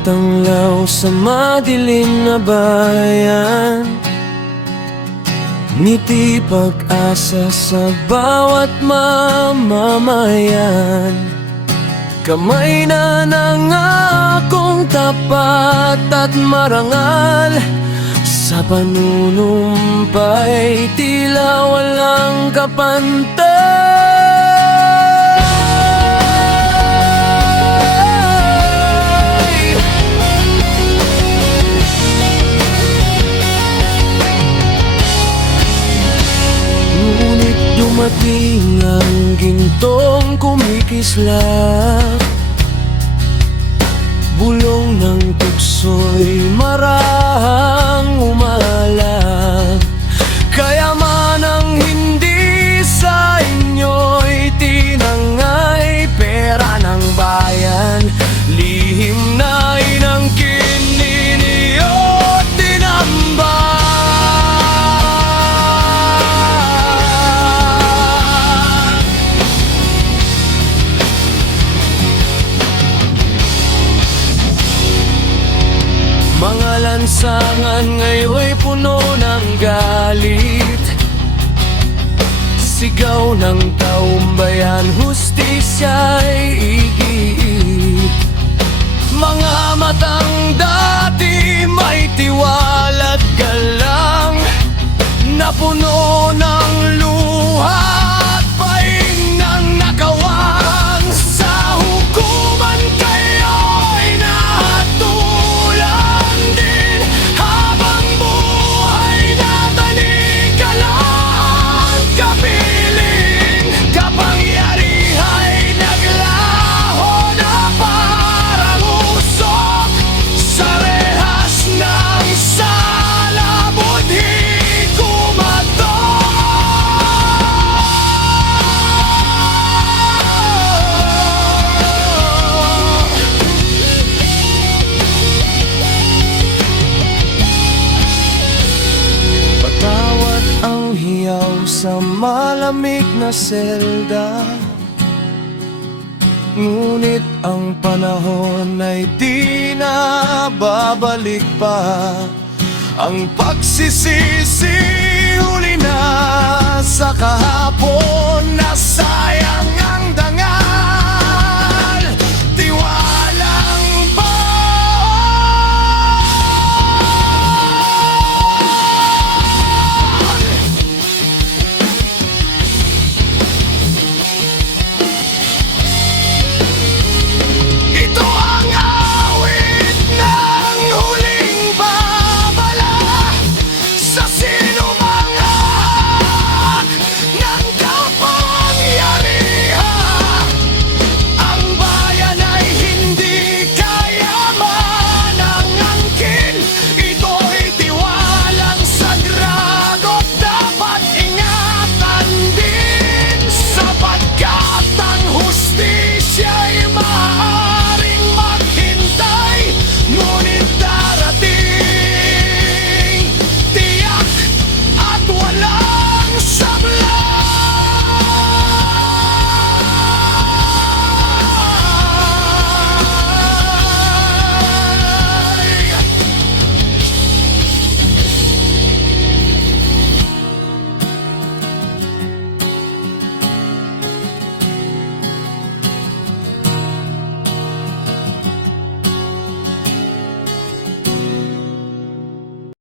tanglaw sa madilim na bayan, ngiti pag-asa sa bawat mamamayan. Kamay na nangakong tapat at marangal, sa panunumpay tila walang kapantay. Ngunit dumating ang gintong kumikislap, bulong ng tukso'y marahang umalag. Kaya man ang hindi sa inyo'y tinangay, pera ng bayan, lihim na inangkin ninyo tinambay. Mga lansangan ngayon'y puno ng galit, sigaw ng taumbayan, hustisya'y igit. Mga matang dati may tiwala't galang, napuno ng luha at paing ng nakawang. Sa hukuman kayo'y nahatulan din, habang buhay natalikalang kapiling. Kapangyariha'y naglaho na parang usok sa rehas ng sala, budhi kumatok. Patawat ang hiyaw sa malamig na selda, ngunit ang panahon ay di na babalik pa. Ang pagsisisi huli na sa kahapon,